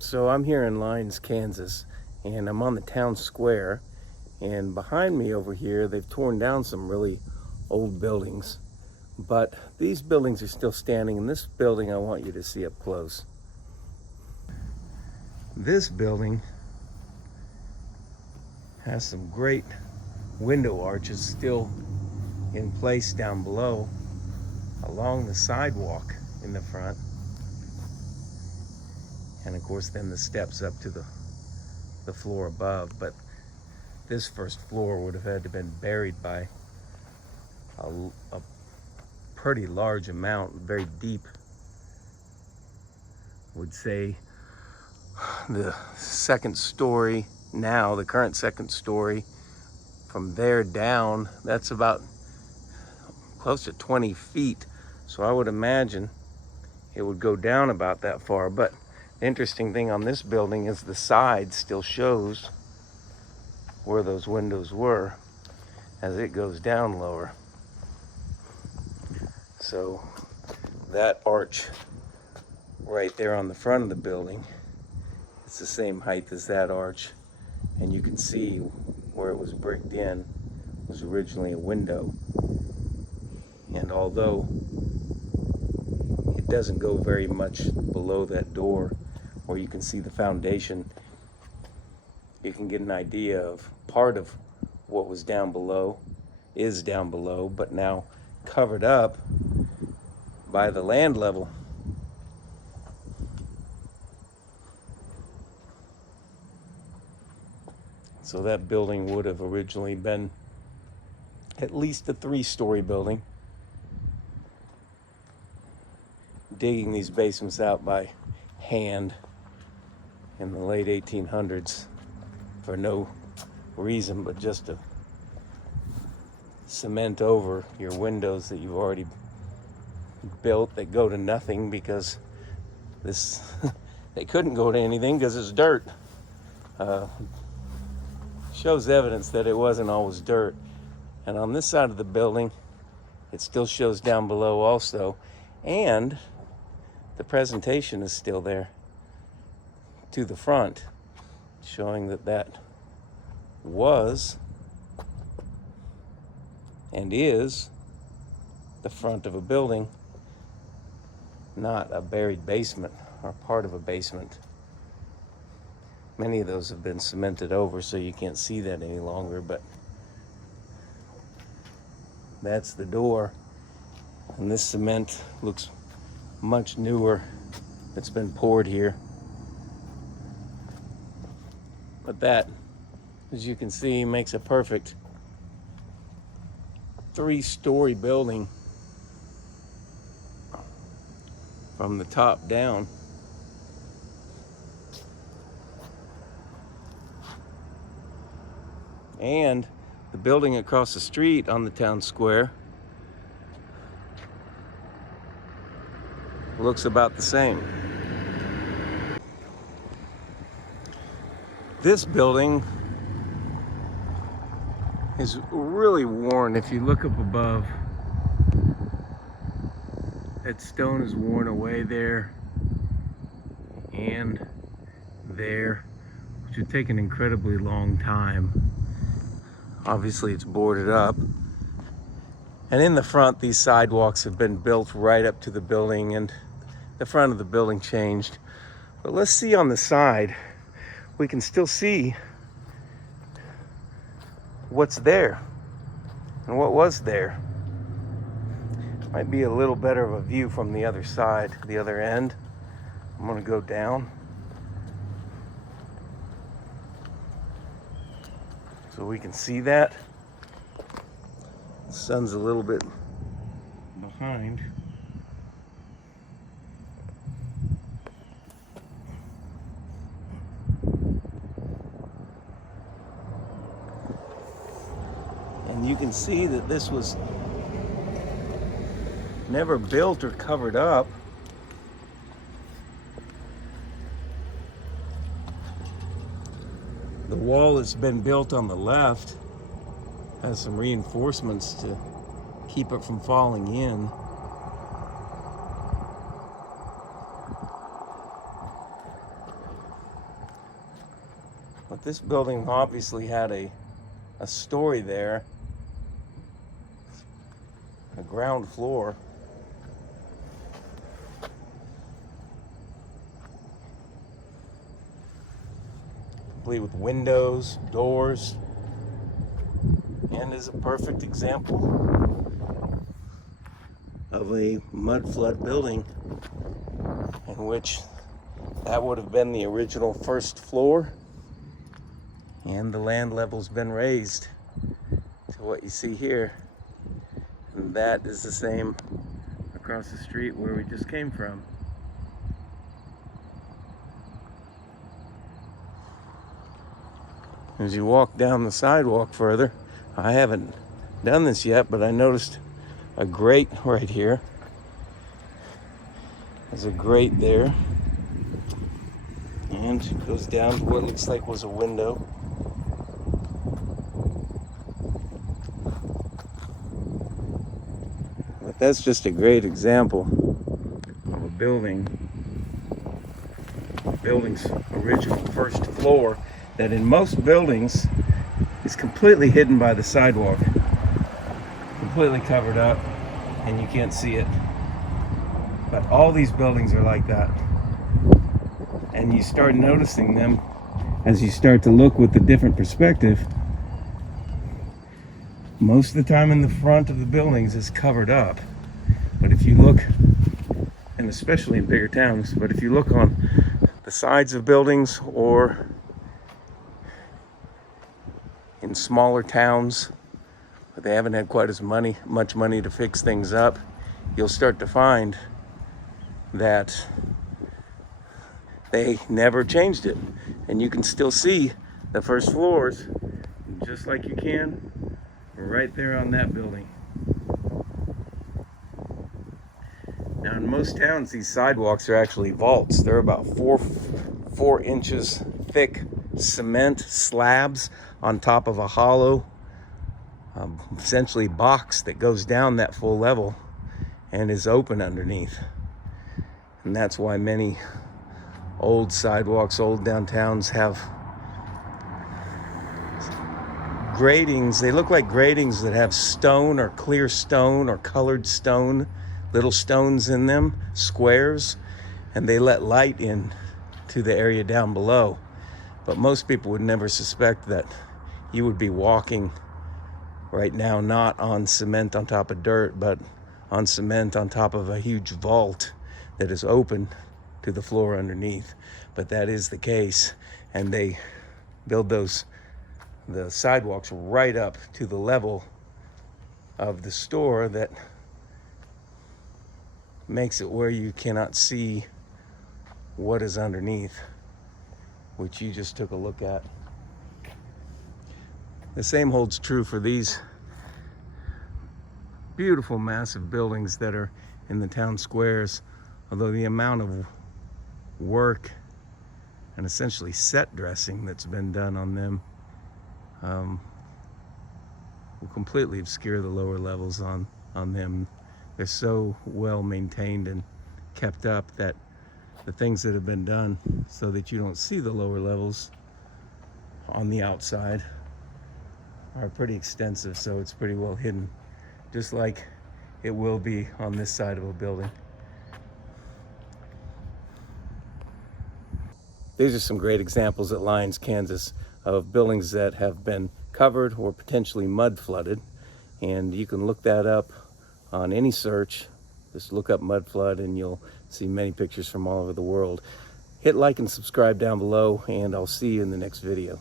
So I'm here in Lyons, Kansas, and I'm on the town square, and behind me over here they've torn down some really old buildings, but these buildings are still standing, and this building I want you to see up close. This building has some great window arches still in place down below along the sidewalk in the front. And of course then the steps up to the floor above, but this first floor would have had to been buried by a pretty large amount, very deep. Would say the second story now, the current second story, from there down, that's about close to 20 feet. So I would imagine it would go down about that far. But the interesting thing on this building is the side still shows where those windows were as it goes down lower. So that arch right there on the front of the building, it's the same height as that arch, and you can see where it was bricked in was originally a window. And although it doesn't go very much below that door where you can see the foundation, you can get an idea of part of what was down below is down below, but now covered up by the land level. So that building would have originally been at least a 3-story building. Digging these basements out by hand in the late 1800s for no reason but just to cement over your windows that you've already built that go to nothing, because this they couldn't go to anything because it's dirt. Shows evidence that it wasn't always dirt. And on this side of the building, it still shows down below also, and the presentation is still there to the front, showing that that was and is the front of a building, not a buried basement or part of a basement. Many of those have been cemented over, so you can't see that any longer, but that's the door. And this cement looks much newer. It's been poured here. But that, as you can see, makes a perfect 3-story building from the top down. And the building across the street on the town square looks about the same. This building is really worn. If you look up above, that stone is worn away there and there, which would take an incredibly long time. Obviously it's boarded up. And in the front, these sidewalks have been built right up to the building, and the front of the building changed. But let's see on the side. We can still see what's there and what was there. Might be a little better of a view from the other side, the other end. I'm gonna go down so we can see that. The sun's a little bit behind. And you can see that this was never built or covered up. The wall that's been built on the left has some reinforcements to keep it from falling in. But this building obviously had a story there, a ground floor. Complete with windows, doors, and is a perfect example of a mudflood building in which that would have been the original first floor, and the land level's been raised to what you see here. And that is the same across the street where we just came from. As you walk down the sidewalk further, I haven't done this yet, but I noticed a grate right here. There's a grate there, and it goes down to what looks like was a window. But that's just a great example of a building's original first floor that in most buildings is completely hidden by the sidewalk, completely covered up, and you can't see it. But all these buildings are like that, and you start noticing them as you start to look with a different perspective. Most of the time in the front of the buildings is covered up, but if you look, and especially in bigger towns, but if you look on the sides of buildings or in smaller towns but they haven't had quite as much money to fix things up, you'll start to find that they never changed it, and you can still see the first floors just like you can right there on that building. Now in most towns these sidewalks are actually vaults. They're about four inches thick cement slabs on top of a hollow essentially box that goes down that full level and is open underneath. And that's why many old sidewalks, old downtowns have gratings. They look like gratings that have stone or clear stone or colored stone, little stones in them, squares, and they let light in to the area down below. But most people would never suspect that you would be walking right now not on cement on top of dirt, but on cement on top of a huge vault that is open to the floor underneath. But that is the case, and they build the sidewalks right up to the level of the store that makes it where you cannot see what is underneath, which you just took a look at. The same holds true for these beautiful massive buildings that are in the town squares, although the amount of work and essentially set dressing that's been done on them will completely obscure the lower levels on them. They're so well maintained and kept up that the things that have been done so that you don't see the lower levels on the outside are pretty extensive, so it's pretty well hidden, just like it will be on this side of a building. These are some great examples at Lyons, Kansas, of buildings that have been covered or potentially mud flooded, and you can look that up on any search. Just look up mud flood and you'll see many pictures from all over the world. Hit like and subscribe down below, and I'll see you in the next video.